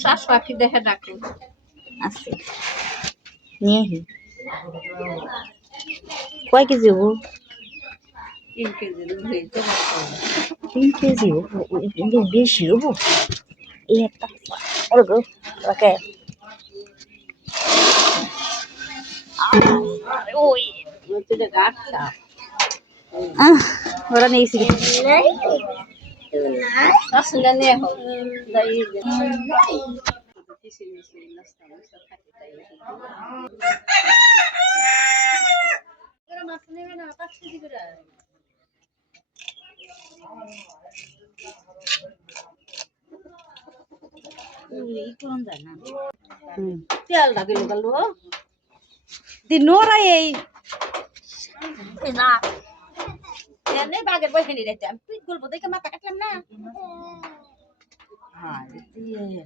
শ্বাস পাখি দেখে ডাকো আছে নিয়ে আহি কয় কেজি হবো 3 কেজি হইতে 3 কেজি হবো কিন্তু বেশি হবো এই একটা ওর গো ওকে ওই মধ্যে গাছটা ওরা নিয়েছি আসলে নে হো যাই তেল লাগিল গেল নোরা এই না এনে বাগের বইখানি রেতে আমি তুই বলবো দেখে মাথা কাটলাম না হ্যাঁ দিয়ে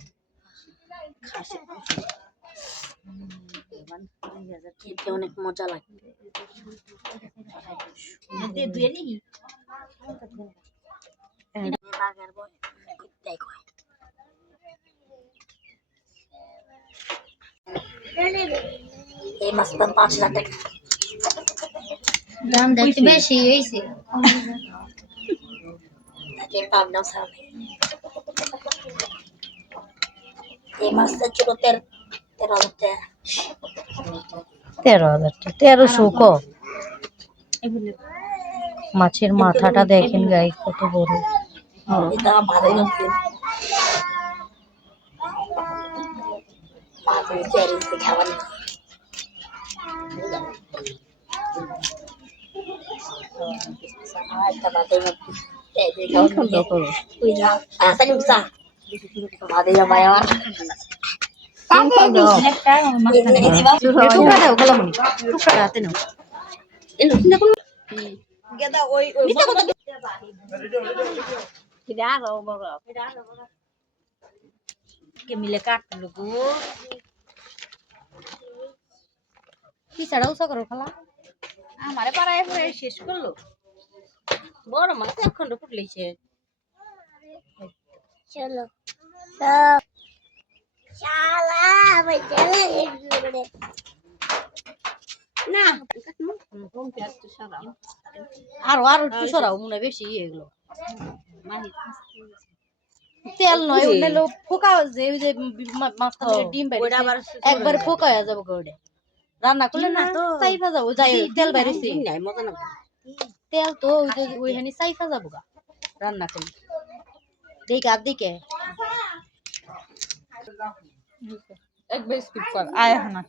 খাসি খেতে অনেক মজা লাগবে দিয়ে দুয়ে নি বাগার বই দেখো এই মাছটা 5 লাখ টাকা দাম দেখতে বেশি হইছে তাকে পাবনা সামনে এই মাছটা ছিল 13,000 টাকা 13,000 টাকা 1300 কো মাছের মাথাটা দেখেন গাইস কত বড় এটা ভালোই লাগছে মাছের চেরি খাবার একটা বাদে এই যে খাওয়া সুন্দর করো ওই যা আসা নিউসা বাদে যা মায়া টুকরা দাও কলামনি টুকরা হাতে নাও এলো না কোন গেদা ওই কিরা রো বড় কে মিলে কাটলো গো কি ছাড়াও করো খালা আমারে পাড়ায় পড়ে শেষ করলো বড় মাছ এখন ফুটলেছে চলো শালা ভাই চলে না কম পেঁয়াজ তো সারা আর একটু সরাও মনে বেশি এগুলো মাহি তেল নয় ওগুলো ফোকা যে ওই যে মাছটা ডিম বাইরে একবার ফোকা হয়ে যাবে গোড়ে রান্না করলে না তো সাইফা যাবো যাই তেল বাইরে নাই মজা না তেল তো ওইখানে সাইফা যাবো গা রান্না করলে দেখ আর দিকে এক বেশ স্কিপ কর আয় না